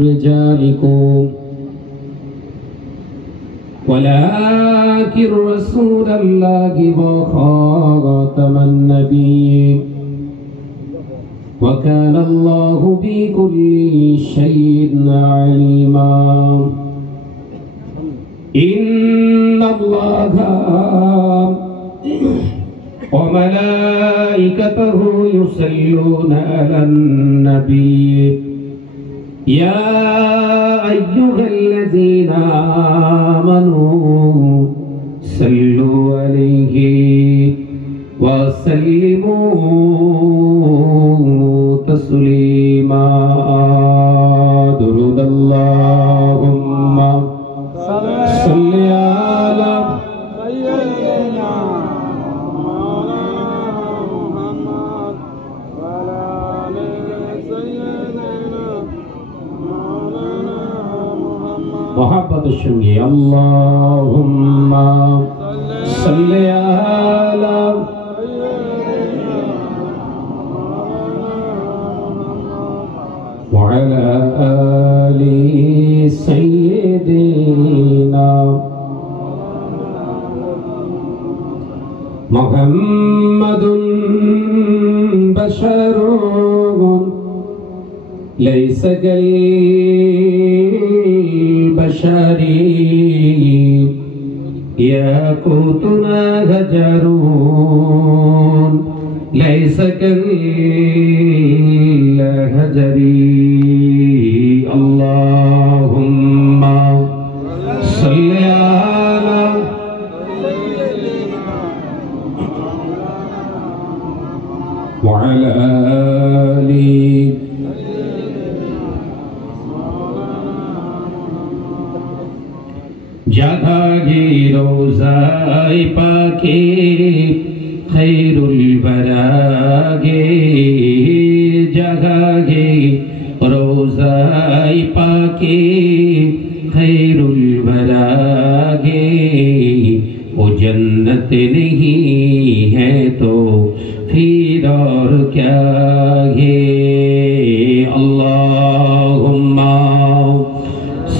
رجالكم ولكن رسول الله وخاتم النبي وكان الله بكل شيء عليما إن الله وملائكته يصلون على النبي يا أيها الذين آمنوا صلوا عليه وسلموا تسليما درود اللهم صل على سيدنا محمد وعلى آل سيدنا محبت الشنگی اللهم صل على وعلى آل سيدنا محمد بشر ليس كالبشر ياقوتنا هجر ليس كالهجر اللهم صل على وعلى آل जागे रोज़ाए पाके खैरुल बरागे जागे रोज़ाए पाके खैरुल बरागे वो जन्नत नहीं है तो फिर और क्या है अल्लाहुम्मा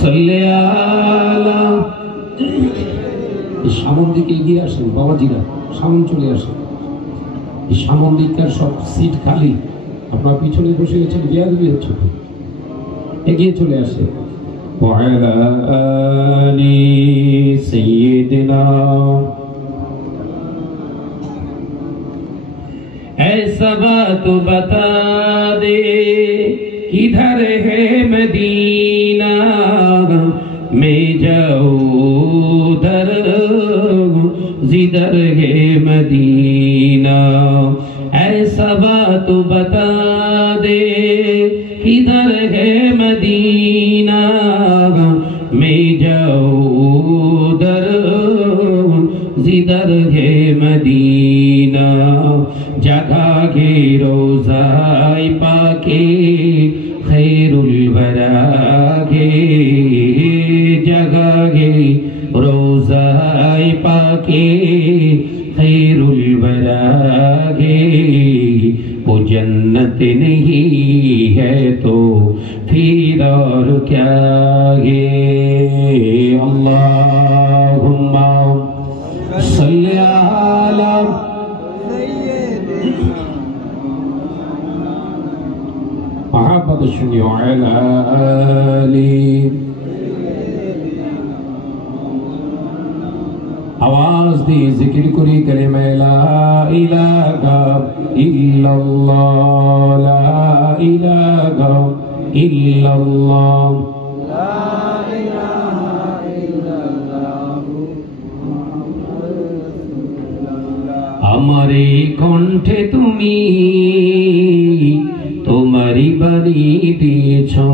सल्ली आला সামন দিকে এগিয়ে আসেন বাবাজিরা সামন চলে আসেন এই সামন দিককার সব সিট খালি আপনার পিছনে বসে গেছেন বিয়াদবি হচ্ছে এগিয়ে চলে আসে ওয়ালা আলি সাইয়্যিদিনা ऐसा बात बता दे किधर है मदीना मैं जाऊं उधर जिधर है मदीना ऐसा बात बता दे किधर है मदीना मैं जाऊं उधर जिधर है मदीना जगह के रोज़ाए पाके खैरुल बरागे जगह के रोज़ाए पाके खैरुल बरागे वो जन्नत नहीं है तो फिर और क्या है अल्लाहुम्मा सल्ली अला محبت الشنی وعلى آلی आवाज दी जिक्र करी कलिमा ला इलाहा इल्लल्लाह ला इलाहा इल्लल्लाह ला इलाहा इल्लल्लाह हमारे कंठे तुमी तुम्हारी बानी दिएছো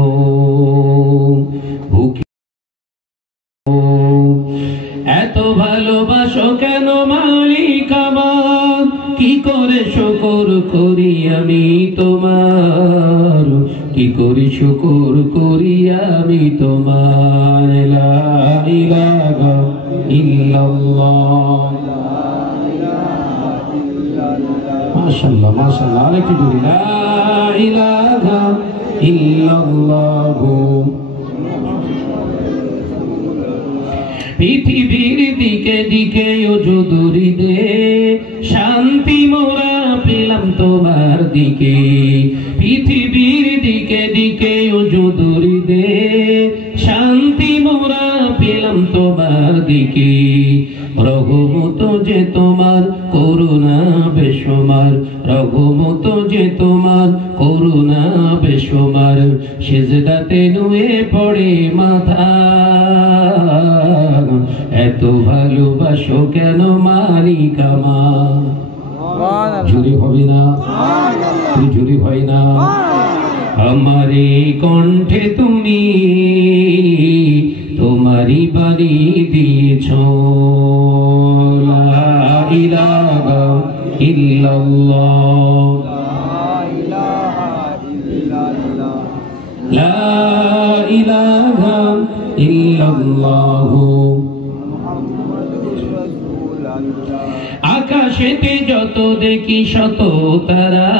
এত ভালোবাসো কেন মালিক আমার কি করে শুকর করি আমি তোমার কি করে শুকর করি আমি তোমার লা ইলাহা ইল্লাল্লাহ মাশাআল্লাহ মাশাআল্লাহ আরেকটু জোরে লা ইলাহা ইল্লাল্লাহ পৃথিবীর দিকে দিকে ওজুদুরি দে, শান্তি মোরা পেলাম তোমার দিকে। পৃথিবীর দিকে দিকে ওজুদুরি দে, শান্তি মোরা পেলাম তোমার দিকে। রঘুমত যে তোমার, করুণা বেশুমার, রঘুমত যে তোমার, করুণা বেশুমার। সিজদাতে নুয়ে পড়ে মাথা, এত ভালোবাসো কেন মালিক আমার। জুড়ে হবে না, জুড়ে হয় না। আমারে কণ্ঠে তুমি তোমারি বাণী দিয়েছ, লা ইলাহা ইল্লাল্লাহ, লা ইলাহা ইল্লাল্লাহ। আকাশেতে যত দেখি শত তারা,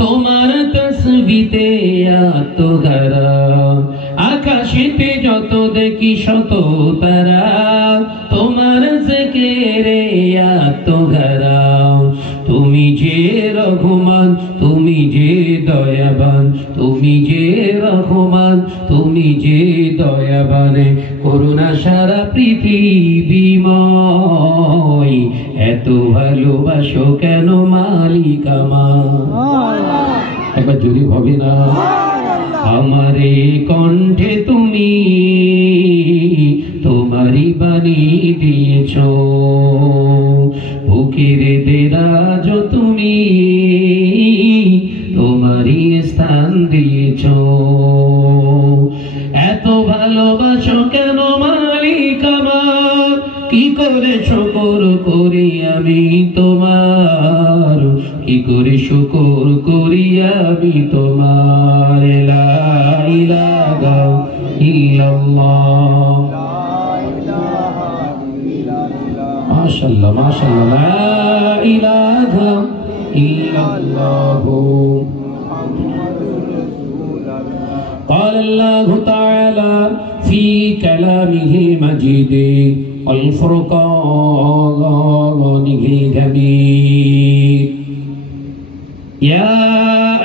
তোমার তসবিতে আত্মহারা। আকাশেতে যত দেখি শত তারা, তোমার জিকিরে আত্মহারা। তুমি যে রহমান, তুমি যে দয়াবান, তুমি যে রহমান, তুমি যে দয়াবান। করুণা সারা পৃথিবীময়, এত ভালোবাসো কেন মালিক আমার। একবার জোরে হবে না। আমারে কণ্ঠে তুমি তোমারি বাণী দিয়েছ, বুকের দেরাজ তুমি তোমারি স্থান দিয়েছ। এত ভালোবাসো কেন মালিক আমার, কি করে শুকর করি আমি তোমার, কি করে শুকর করি আমি তোমার। লা ইলাহা ইল্লাল্লাহ, মাশাআল্লাহ মাশাআল্লাহ। লা ইলাহা ইল্লাল্লাহ। قال الله تعالى في كلامه المجيد والفرقان الحميد، يا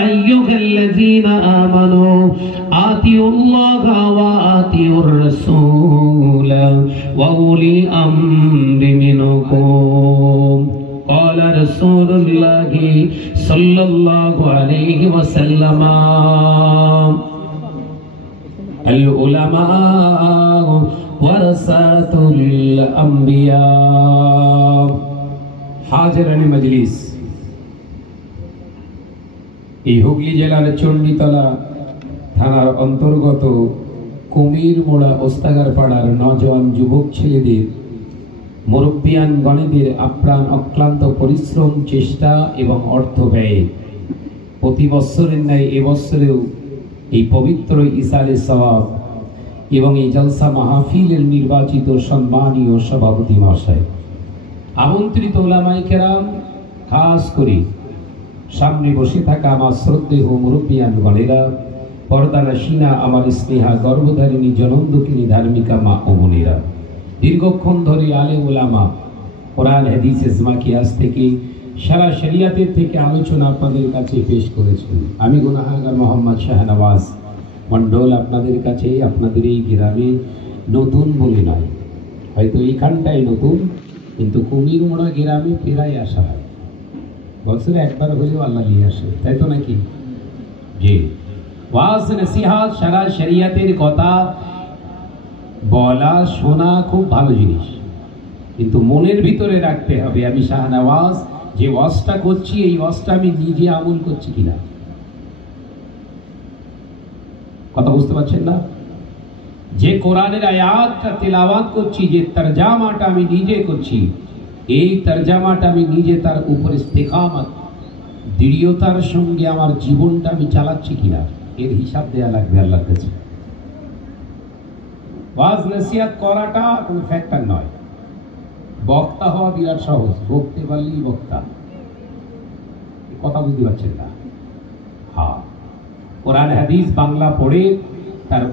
أيها الذين آمنوا آتوا الله وآتوا الرسول وأولي الأمر منكم. قال رسول الله صلى الله عليه وسلم العلماء ورثة الأنبياء। হাজিরানি মজলিস, এই হুগলি জেলার চণ্ডীতলা থানার অন্তর্গত কুমিরমোড়া ওস্তাগার পাড়ার নজওয়ান যুবক ছেলেদের, মুরব্বিয়ান গণেদের আপ্রাণ অক্লান্ত পরিশ্রম, চেষ্টা এবং অর্থ ব্যয়ে প্রতি বৎসরের ন্যায় এবৎসরেও এই পবিত্র ইসালে সওয়াব এবং এই জলসা মাহফিলের নির্বাচিত সম্মানীয় সভাপতি মহাশয়, আমন্ত্রিত উলামায়ে কেরাম, খাস করে সামনে বসে থাকা আমার শ্রদ্ধেয় মুরব্বিয়ান গণেরা, পর্দানাসীনা আমার স্নেহা গর্ভধারিণী জনন্দকিনী ধার্মিকা মা ও বোনেরা, দীর্ঘক্ষণ ধরে আলেম উলামা কোরআন হাদিস ইজমা কিয়াস থেকে সারা শরিয়াতের থেকে আলোচনা আপনাদের কাছে পেশ করেছেন। আমি গুনাহগার মোহাম্মদ শাহনওয়াজ মন্ডল আপনাদের কাছে, আপনাদের এই গ্রামে নতুন বলে নয়, হয়তো এইখানটাই নতুন, কিন্তু কুমিরমোড়া গ্রামে ফেরাই আসা হয়, বছরে একবার হলেও আল্লাহ নিয়ে আসে, তাই তো নাকি? যে ওয়াজ নসিহাত সারা শরিয়াতের কথা বলা শোনা খুব ভালো জিনিস, কিন্তু মনের ভিতরে রাখতে হবে আমি শাহনওয়াজ যে ওয়াজটা করছি, এই ওয়াজটা আমি নিজে আমল করছি কিনা। কথা বুঝতে পারছেন না? যে কোরআনের আয়াতটা তেলাওয়াত করছি, যে তরজামাটা আমি নিজে করছি, এই তরজামাটা আমি নিজে তার উপর ইস্তেকামত দৃঢ়তার সঙ্গে আমার জীবনটা আমি চালাচ্ছি কিনা, এর হিসাব দেয়া লাগবে আল্লাহর কাছে। ওয়াজ নসিহত করাটা কোনো ফ্যাক্টর নয়, বক্তা হওয়া বিরাট সহজ, বকতে পারলেই বক্তা। কথা বুঝতে পারছেন না? হ্যাঁ, কোরআন হাদিস বাংলা পড়ে তার